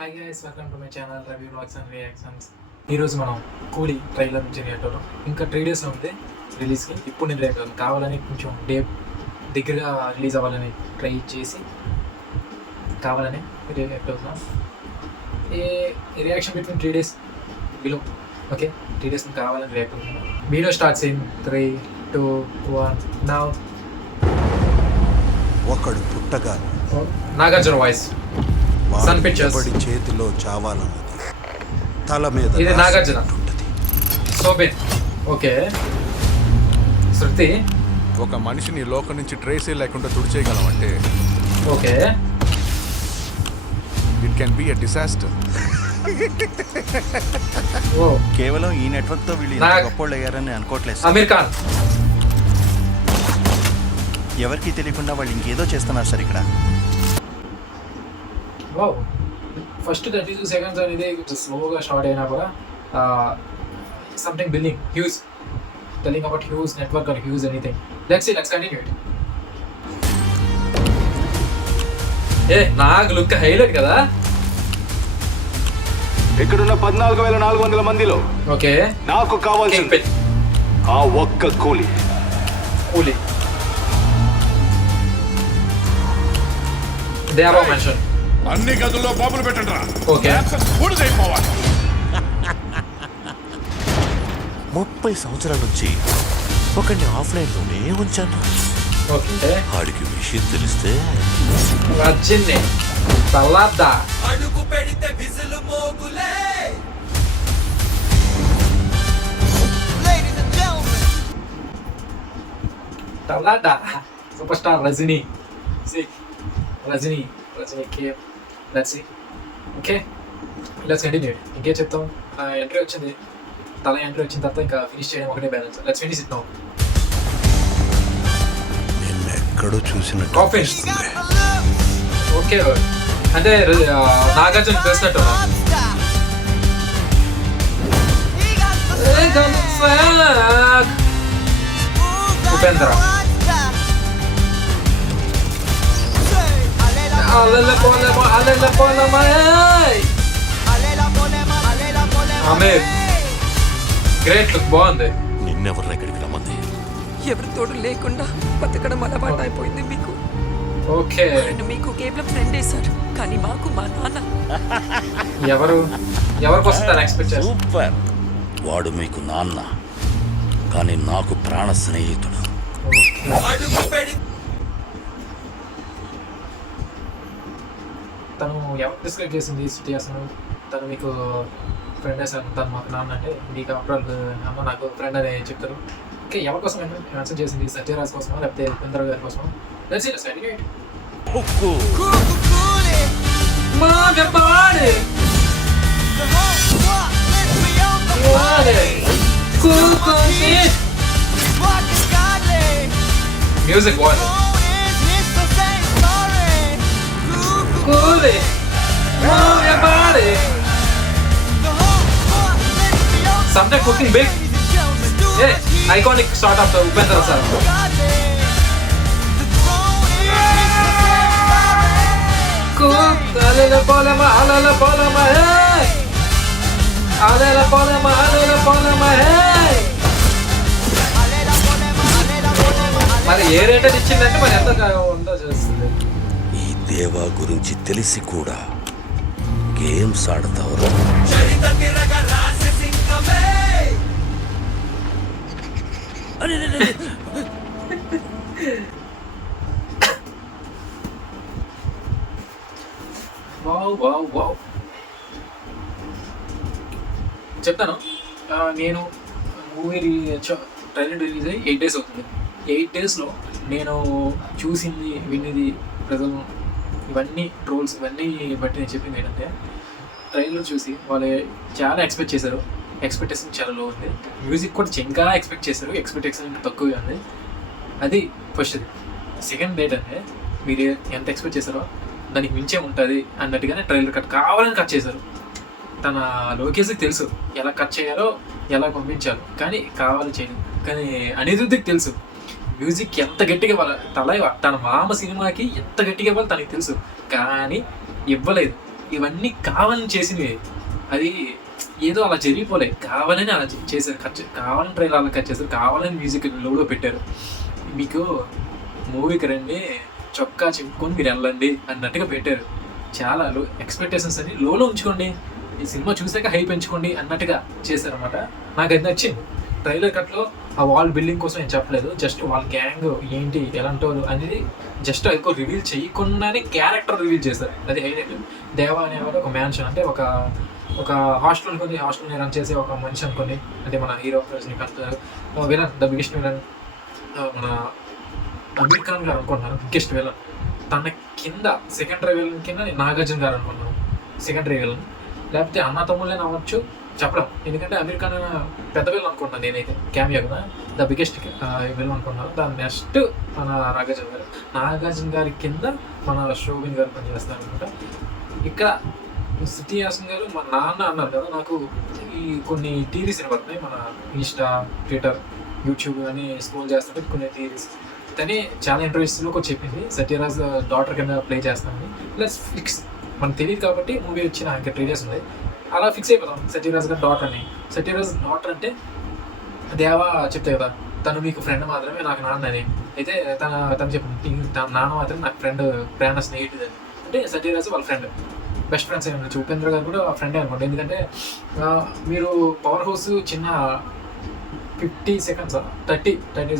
Hi guys, welcome to my channel review vlogs and reactions. ఈరోజు మనం కూలీ trailer నుంచి రియాక్ట్ అవుతాం. ఇంకా 3 days ఉంది రిలీజ్కి. ఇప్పుడు నేను రియాక్ట్ అవుతాను. కావాలని కొంచెం దగ్గరగా రిలీజ్ అవ్వాలని ట్రై చేసి కావాలని రియాక్ట్ అవుతున్నాం. A reaction between 3 days below. Okay, 3 days కావాలని రియాక్ట్ అవుతున్నాం. Video starts in 3, 2, 1 now. ఒకడు పుట్టగా నాగార్జున వాయిస్, సన్ పిక్చర్స్. చేతిలో చావాలన్నది తల మీద. ఇది నాగార్జున, సోబిన్. ఓకే, శృతి. ఒక మనిషిని లోకం నుంచి ట్రేసే లేకుండా తుడిచేయగలమంటే okay, it can be a disaster. ఓ కేవలం ఈ నెట్వర్క్ తో వీళ్ళు గొప్పోళ్ళు అయ్యారని అనుకోవట్లేదు. అమీర్ ఖాన్. ఎవరికి తెలియకుండా వాళ్ళు ఇంకేదో చేస్తున్నారు సార్ ఇక్కడ. వావ్, ఫస్ట్ 32 seconds అనేది కొంచెం స్లోగా స్టార్ట్ అయినా కూడా something building huge, telling about huge network or huge anything. Let's continue it. నాకు లుక్ హైలైట్ కదా. ఇక్కడున్న 14,400 మందిలో ఓకే, నాకు కావాల్సింది ఆ ఒక్క కూలి. They are mansion. అన్ని గదుల్లో బాబులు పెట్టండి. ఓకే, 30 సంవత్సరాల నుంచి ఒకరిని ఆఫ్లైన్లోనే ఉంచాను. ఓకే, ఆడికి విషయం తెలిస్తే వచ్చింది తల్లాద్దా. అడుగు పెడితే విజులు మోగులే. తల్లాద్దా. Super star Rajini. రజనీ కే. Let's see. Okay, let's continue. ఇంకేం చెప్తాం. ఎంట్రీ వచ్చింది, ఎంట్రీ వచ్చిన తర్వాత ఇంకా ఫినిష్ చేయడం ఒకటే balance. Let's finish it now. నిన్నెక్కడో చూసినట్టు కాఫీ. అనిపిస్తుంది. ఓకే, అంటే నాగార్జున చూసినట్టు. ఉపేంద్ర. ఆమెర్ గ్రేట్ లుక్, బాగుంది. నిన్నెవరు ఎక్కడికి రమ్మంది? ఎవరి తోడు లేకుండా బతకడం అలవాటు అయిపోయింది మీకు. ఓకే, మీకు కేవలం ఫ్రెండే సార్, కానీ మాకు మా నాన్న. ఎవరికి వస్తుందని ఎక్స్పెక్ట్ చేస్తాను. సూపర్. వాడు మీకు నాన్న, కానీ నాకు ప్రాణ స్నేహితుడు. అడుగు పెడి తను ఎవరు డిస్క్రైబ్ చేసింది సిటీ అసలు? తను మీకు ఫ్రెండ్ సార్, తను మాకు నాన్న అంటే నీకు ఆఫ్టర్ అమ్మ నాకు ఫ్రెండ్ అని చెప్తారు. ఓకే, ఎవరి కోసం మెన్షన్ చేసింది? సత్యరాజ్ కోసమా లేకపోతే ఉపేంద్ర గారి కోసమా? మ్యూజిక్ బాగుంది. Something cooking big. Yeah, iconic start of the Upendra sir. Alela polema, hey. Alela polema, hey. మరి ఏ రేట్ ఇచ్చిందంటే మరి ఎంత ఉందో చేస్తుంది. ఈ దేవా గురించి తెలిసి కూడా గేమ్స్ ఆడతావురా? చరిత తిరగ రాససింగమే. వావ్. చెప్తాను, నేను మూవీ ట్రైలర్ రిలీజ్ అయ్యి 8 days అవుతుంది. 8 daysలో నేను చూసింది, విన్నది, ప్రజలు ఇవన్నీ ట్రోల్స్ ఇవన్నీ బట్టి నేను చెప్పింది ఏంటంటే, ట్రైలర్ చూసి వాళ్ళు చాలా ఎక్స్పెక్ట్ చేశారు. ఎక్స్పెక్టేషన్ చాలా లో ఉంది. మ్యూజిక్ కూడా ఇంకా ఎక్స్పెక్ట్ చేశారు, ఎక్స్పెక్టేషన్ తక్కువగా ఉంది. అది ఫస్ట్. సెకండ్ ఏంటంటే, మీరు ఎంత ఎక్స్పెక్ట్ చేశారో దానికి మించే ఉంటుంది అన్నట్టుగానే ట్రైలర్ కావాలని కట్ చేశారు. తన లోకేష్కి తెలుసు ఎలా కట్ చేయాలో, ఎలా పంపించాలో, కానీ కావాలని చేయలేదు. కానీ అనిరుద్ధికి తెలుసు మ్యూజిక్ ఎంత గట్టిగా ఇవ్వాలి. తన మామ సినిమాకి ఎంత గట్టిగా ఇవ్వాలి తనకి తెలుసు, కానీ ఇవ్వలేదు. ఇవన్నీ కావాలని చేసినవి. అది ఏదో అలా జరిగిపోలే, కావాలని అలా చేశారు, కావాలని ట్రైలర్ అలా కట్ చేశారు, కావాలని మ్యూజిక్ లోలో పెట్టారు. మీకు మూవీకి రండి, చొక్కా చింపుకొని మీరు వెళ్ళండి అన్నట్టుగా పెట్టారు. చాలా ఎక్స్పెక్టేషన్స్ అని లోలో ఉంచుకోండి, ఈ సినిమా చూసాక హై పెంచుకోండి అన్నట్టుగా చేశారనమాట. నాకు అది నచ్చింది. ట్రైలర్ కట్లో ఆ వాల్ బిల్డింగ్ కోసం నేను చెప్పలేదు, జస్ట్ వాళ్ళ గ్యాంగ్ ఏంటి ఎలాంటి వాళ్ళు అనేది జస్ట్ ఎక్కువ రివీల్ చేయకుండానే క్యారెక్టర్ రివీల్ చేశారు. అది హైలైట్. దేవా అనేవాడు ఒక మ్యాన్షన్, అంటే ఒక హాస్టల్ అనుకోండి, హాస్టల్ని రన్ చేసే ఒక మనిషి అనుకోండి, అంటే మన hero Rajinikanth villain, the biggest villain మన అమీర్ ఖాన్ గారు అనుకుంటున్నాను బిగ్గెస్ట్ విలన్. తన కింద సెకండరీ విలన్ కింద నాగార్జున గారు అనుకున్నాను సెకండరీ విలన్, లేకపోతే అన్న తమ్ముళ్ళే అవ్వచ్చు చెప్పడం, ఎందుకంటే అమీర్ ఖాన్ పెద్ద విలన్ అనుకుంటున్నాను నేనైతే, క్యామియో కదా, ద బిగ్గెస్ట్ విలన్ అనుకుంటున్నాను. దాని నెక్స్ట్ మన నాగార్జున గారి కింద మన శోభిన్ గారు పనిచేస్తారు అనమాట. ఇక్కడ శృతి హాసన్ గారు మా నాన్న అన్నారు కదా, నాకు ఈ కొన్ని టీవీస్ వినబడుతున్నాయి, మన ఇన్స్టా, ట్విట్టర్, యూట్యూబ్ అని స్క్రోల్ చేస్తుంటే కొన్ని టీవీస్. తనే చాలా ఇంటర్వ్యూస్లో కూడా చెప్పింది సత్యరాజ్ డాటర్ కింద ప్లే చేస్తానని. ప్లస్ ఫిక్స్ మనకు తెలియదు కాబట్టి మూవీ వచ్చి నాకు 3 days ఉంది, అలా ఫిక్స్ అయిపోతాం సత్యరాజ్ గారు డాటర్ అని. సత్యరాజ్ డాటర్ అంటే దేవా చెప్తే కదా, తను మీకు ఫ్రెండ్ మాత్రమే, నాకు నాన్న అని. అయితే తను చెప్పి తన నాన్న మాత్రమే నాకు ఫ్రెండ్, ప్రాణ స్నేహితుడు అని. అంటే సత్యరాజ్ వాళ్ళ ఫ్రెండ్, బెస్ట్ ఫ్రెండ్స్ అయి ఉండొచ్చు. ఉపేంద్ర గారు కూడా ఫ్రెండే అనుకోండి, ఎందుకంటే మీరు పవర్ హౌస్ చిన్న 50 seconds 30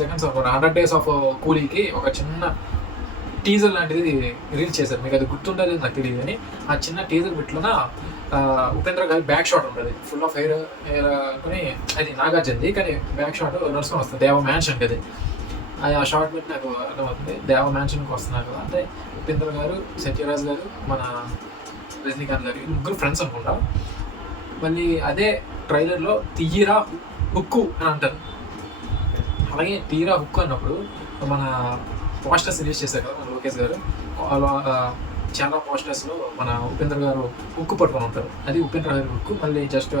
seconds 100 days ఆఫ్ కూలీకి ఒక చిన్న టీజర్ లాంటిది రిలీజ్ చేశారు. మీకు అది గుర్తుండదు నాకు తెలియదు, కానీ ఆ చిన్న టీజర్ బిట్లోన ఉపేంద్ర గారి బ్యాక్ షాట్ ఉంటుంది, ఫుల్ ఆఫ్ హెయిర్ అనుకుని, అది నాగార్జునది, కానీ బ్యాక్ షాట్ నడుచుకొని వస్తుంది, దేవ మ్యాన్షన్ అది. ఆ షార్ట్ బట్టి నాకు అర్థమవుతుంది దేవ మ్యాన్షన్కి వస్తున్నారు కదా, అంటే ఉపేంద్ర గారు, సత్యరాజ్ గారు, మన రజనీకాంత్ గారు, ముగ్గురు ఫ్రెండ్స్ అనుకుంటా. మళ్ళీ అదే ట్రైలర్లో తీరా హుక్కు అని అంటారు. అలాగే తీరా హుక్కు అన్నప్పుడు మన పోస్టర్స్ రిలీజ్ చేశారు కదా మన లోకేష్ గారు, చాలా పోస్టర్స్లో మన ఉపేంద్ర గారు హుక్కు పట్టుకొని ఉంటారు, అది ఉపేంద్ర గారి హుక్కు. మళ్ళీ జస్ట్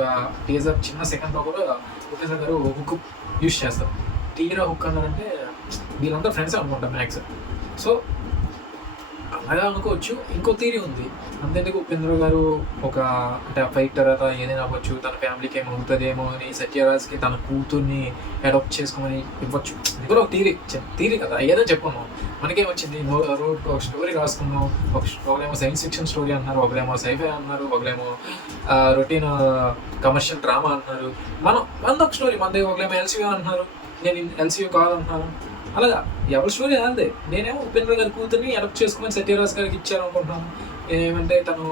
టీజర్ చిన్న సెకండ్లో కూడా ఉపేంద్ర గారు హుక్కు యూజ్ చేస్తారు. తీరా హుక్ అన్నారంటే వీళ్ళంతా ఫ్రెండ్స్ అనుకుంటారు మ్యాక్స్. సో అలాగా అనుకోవచ్చు. ఇంకో థియరీ ఉంది, అంతేందుకు ఉపేంద్ర గారు ఒక అంటే ఫైటర్ అలా ఏదైనా అవ్వచ్చు, తన ఫ్యామిలీకి ఏమో అవుతుందేమో అని సత్యరాజ్కి తన కూతుర్ని అడాప్ట్ చేసుకోమని ఇవ్వచ్చు. ఇది కూడా ఒక థియరీ కదా, ఏదో చెప్పుకున్నాం, మనకేమొచ్చింది రోడ్ ఒక స్టోరీ రాసుకున్నాం, ఒకరేమో సైన్స్ ఫిక్షన్ స్టోరీ అన్నారు, ఒకరేమో సైఫై అన్నారు, ఒకరేమో రొటీన్ కమర్షియల్ డ్రామా అన్నారు. మనం ఒక స్టోరీ మనది, ఒకరేమో ఎల్సీయూ అంటున్నారు, నేను ఎల్సీయూ కావాలంటున్నాను. అలాగా ఎవరి స్టోరీ అదే. నేనేమో ఉపేంద్ర గారి కూతుర్ని అడాప్ట్ చేసుకుని సత్యరాజ్ గారికి ఇచ్చాను అనుకుంటున్నాను. ఏమంటే తను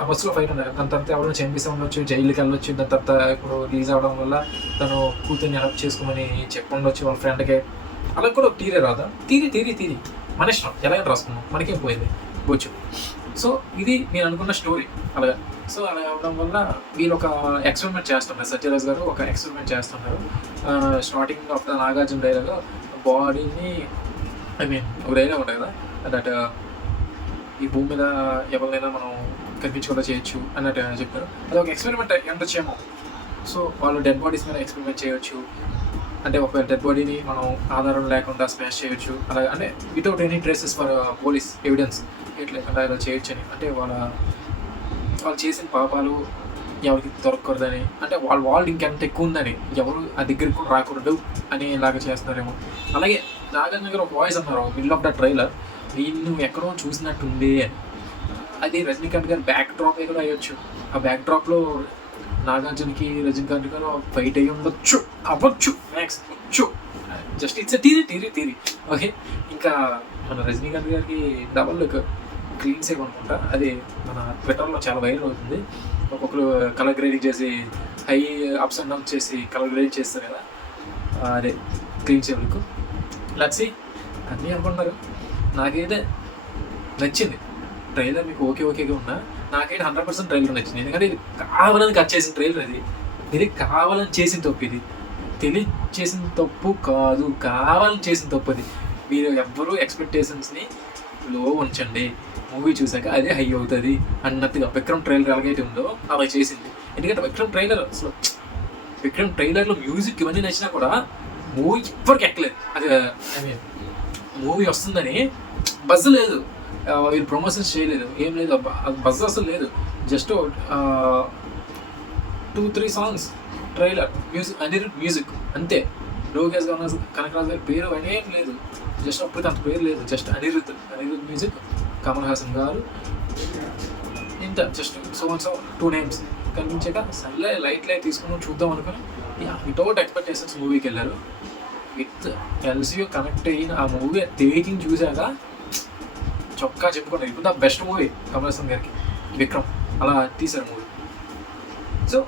ఆ బస్సులో ఫైట్ ఉన్నారు, దాని తర్వాత ఎవరైనా చంపిస్తూ ఉండొచ్చు, జైలుకి వెళ్ళొచ్చు, దాని తర్వాత ఇప్పుడు రిలీజ్ అవ్వడం వల్ల తను కూతుర్ని అడాప్ట్ చేసుకోమని చెప్పి ఉండొచ్చు వాళ్ళ ఫ్రెండ్కి. అలా కూడా ఒక థియరీ రాదా? థియరీ మన ఇష్టం, ఎలా రాసుకున్నాం, మనకేం పోయింది వచ్చు. సో ఇది నేను అనుకున్న స్టోరీ అలాగా. సో అలా అవడం వల్ల వీళ్ళు ఒక ఎక్స్పెరిమెంట్ చేస్తున్నారు, సత్యరాజ్ గారు ఒక ఎక్స్పెరిమెంట్ చేస్తున్నారు. Starting of the Nagarjuna dialogue బాడీని, ఐ మీన్ ఒక డైలాగ్ ఉంటుంది కదా, దట్ ఈ భూమి మీద ఎవరినైనా మనం కనిపించకుండా చేయొచ్చు అన్నట్టు చెప్పారు. అది ఒక ఎక్స్పెరిమెంట్ ఉండొచ్చేమో. సో వాళ్ళు డెడ్ బాడీస్ మీద ఎక్స్పెరిమెంట్ చేయొచ్చు, అంటే ఒక డెడ్ బాడీని మనం ఆధారం లేకుండా స్మాష్ చేయొచ్చు, అలాగే అంటే without any traces for police evidence లేకుండా ఇలా చేయొచ్చు అని. అంటే వాళ్ళు చేసిన పాపాలు ఎవరికి దొరకకూడదని, అంటే వాళ్ళు ఇంకెంత ఎక్కువ ఉందని, ఎవరు ఆ దగ్గరికి కూడా రాకూడదు అని ఇలాగ చేస్తున్నారేమో. అలాగే నాగార్జున దగ్గర ఒక వాయిస్ అన్నారు మిడిల్ ఆఫ్ ద ట్రైలర్, నేను ఎక్కడో చూసినట్టుండే అని. అది రజనీకాంత్ గారు బ్యాక్ డ్రాప్ కూడా అయ్యొచ్చు. ఆ బ్యాక్ డ్రాప్లో నాగార్జునకి రజనీకాంత్ గారు ఫైట్ అయ్యి ఉండొచ్చు, అవ్వచ్చు, మ్యాక్స్ వచ్చు. Just it's theory. ఓకే, ఇంకా మన రజనీకాంత్ గారికి డబల్ క్లీన్ సేవ్ అనుకుంటా, అది మన ట్విట్టర్లో చాలా వైరల్ అవుతుంది. ఒక్కొక్కరు కలర్ గ్రేడింగ్ చేసి హై అప్స్ అండ్ డౌన్స్ చేసి కలర్ గ్రేడింగ్ చేస్తారు కదా, అదే క్లీన్ సేవ్లకు లక్సీ అన్నీ అనుకుంటున్నారు. నాకైతే నచ్చింది ట్రైలర్. మీకు ఓకేగా ఉన్నా నాకైతే 100% ట్రైలర్ నచ్చింది, ఎందుకంటే ఇది కావాలని కట్ చేసిన ట్రైలర్. ఇది కావాలని చేసిన తప్పు, ఇది చేసిన తప్పు కాదు, కావాలని చేసిన తప్పు. అది మీరు ఎవ్వరూ ఎక్స్పెక్టేషన్స్ని లో ఉంచండి, మూవీ చూసాక అదే హై అవుతుంది అన్నట్టుగా విక్రమ్ ట్రైలర్ ఎలాగైతే ఉందో అలా చేసింది. ఎందుకంటే విక్రమ్ ట్రైలర్లో మ్యూజిక్ ఇవన్నీ నచ్చినా కూడా మూవీ ఎవ్వరికి ఎక్కలేదు. అది ఐ మీన్ మూవీ వస్తుందని బజ్ లేదు, వీళ్ళు ప్రమోషన్స్ చేయలేదు, ఏం లేదు, బజ్ అసలు లేదు. Just 2-3 songs trailer, music, Anirudh music అంతే. లోకేష్ కనకరాజు గారి పేరు అని ఏం లేదు, జస్ట్ అప్పటికి అంత పేరు లేదు, జస్ట్ అనిరుద్ మ్యూజిక్, కమల్ హాసన్ గారు, ఇంత జస్ట్ సో 2 నేమ్స్ కనిపించాక సర్లే లైట్ తీసుకుని చూద్దాం అనుకుని వితౌట్ ఎక్స్పెక్టేషన్స్ మూవీకి వెళ్ళారు. విత్ ఎల్సీయూ కనెక్ట్ అయిన ఆ మూవీ టేకింగ్ చూశాక చొక్కా చెప్పుకున్నారు, ఇప్పుడు the best movie Kamal Haasan గారికి, విక్రమ్ అలా తీశారు మూవీ. సో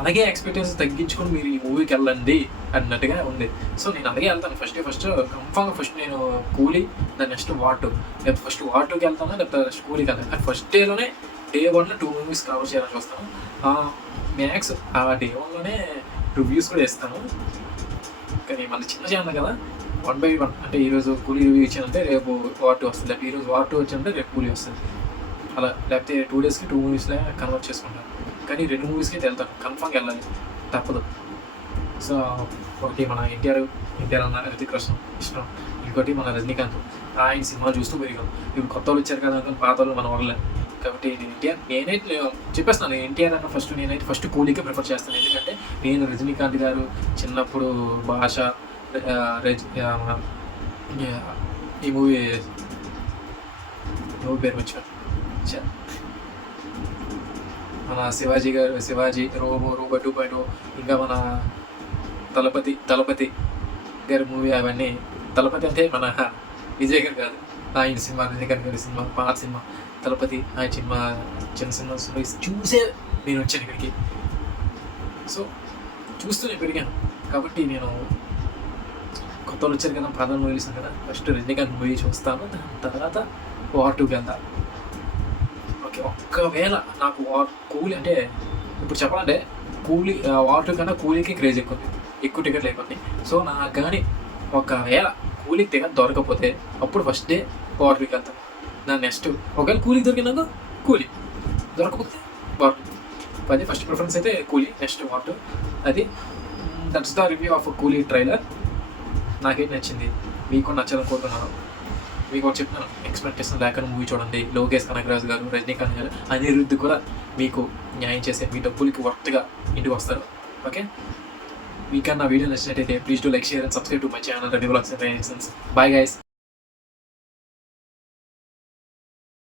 అలాగే ఎక్స్పెక్టేషన్స్ తగ్గించుకొని మీరు ఈ మూవీకి వెళ్ళండి అన్నట్టుగా ఉంది. సో నేను అలాగే వెళ్తాను. ఫస్ట్ కన్ఫామ్గా ఫస్ట్ నేను కూలీ, దాని నెక్స్ట్ వాటు, లేకపోతే ఫస్ట్ వాటుకి వెళ్తాను, లేకపోతే నెక్స్ట్ కూలీకి వెళ్తాను. కానీ ఫస్ట్ డే 1లో 2 మూవీస్ కవర్ చేయాలని చూస్తాను. మ్యాక్స్ ఆ డే 1లోనే రివ్యూస్ కూడా ఇస్తాను. కానీ మన చిన్న ఛానల్ కదా, 1 by 1 అంటే ఈరోజు కూలీ రివ్యూ ఇచ్చానంటే రేపు వాటు వస్తుంది, లేకపోతే ఈరోజు వాటు వచ్చిందంటే రేపు కూలీ వస్తుంది, అలా. లేకపోతే 2 డేస్కి 2 మూవీస్లో కన్వర్ట్ చేసుకుంటాను. కానీ 2 మూవీస్కి అయితే వెళ్తాను, కన్ఫామ్గా వెళ్ళాలి, తప్పదు. సో ఒకటి మన ఎన్టీఆర్ అన్న రితిక్ రోషన్ ఇష్టం, ఇంకోటి మన రజనీకాంత్, ఆయన సినిమా చూస్తూ పెరిగాం. ఇప్పుడు కొత్త వాళ్ళు వచ్చారు కదా అనుకుని పాత వాళ్ళు మనం వదలలేదు. కాబట్టి నేనైతే చెప్పేస్తాను, ఎన్టీఆర్ అన్న నేనైతే ఫస్ట్ కూలీకే ప్రిఫర్ చేస్తాను. ఎందుకంటే నేను రజనీకాంత్ గారు చిన్నప్పుడు భాష, ఈ మూవీ పేరు వచ్చాను, మన శివాజీ రోబో 2.0, ఇంకా మన తలపతి గారి మూవీ, అవన్నీ. తలపతి అంటే మన విజయ్ గారు కాదు, ఆయన సినిమా, రజనీకాంత్ గారి సినిమా, పాత సినిమా తలపతి, ఆయన చిన్న సినిమా చూసే నేను వచ్చాను ఇక్కడికి. సో చూస్తూ నేను పెరిగాను. కాబట్టి నేను కొత్త వాళ్ళు వచ్చారు కదా, పాత మూవీ చూసాను కదా, ఫస్ట్ రజనీకాంత్ మూవీ చూస్తాను, దాని తర్వాత వార్ 2కి వెళ్తాను. ఓకే, ఒక్కవేళ నాకు కూలీ అంటే ఇప్పుడు చెప్పాలంటే వార్ 2 కన్నా కూలీకి క్రేజ్ ఎక్కువ టికెట్లు అయిపోతుంది. సో నాకు కానీ ఒకవేళ కూలీకి టికెట్ దొరకపోతే అప్పుడు ఫస్ట్ డే వార్ 2కి వెళ్తాను. దాని నెక్స్ట్ ఒకవేళ కూలీకి దొరికినాక కూలీ, దొరకకపోతే వార్ 2. అది ఫస్ట్ ప్రిఫరెన్స్ అయితే కూలీ, నెక్స్ట్ వార్ 2. అది దట్స్ ద రివ్యూ ఆఫ్ కూలీ ట్రైలర్. నాకేం నచ్చింది, మీకు నచ్చాలని కోరుతున్నాను. మీకు ఒకటి చెప్తున్నాను, ఎక్స్పెక్టేషన్ లేకుండా మూవీ చూడండి. లోకేష్ కనకరాజు గారు, రజనీకాంత్ గారు, అనిరుద్ధ్ కూడా మీకు న్యాయం చేసే, మీ డబ్బులకి వర్త్గా ఇంటికి వస్తారు. ఓకే, మీకన్నా వీడియో నచ్చినట్టయితే please do like, share and subscribe to my channel Reddy vlogs and reactions. Bye guys.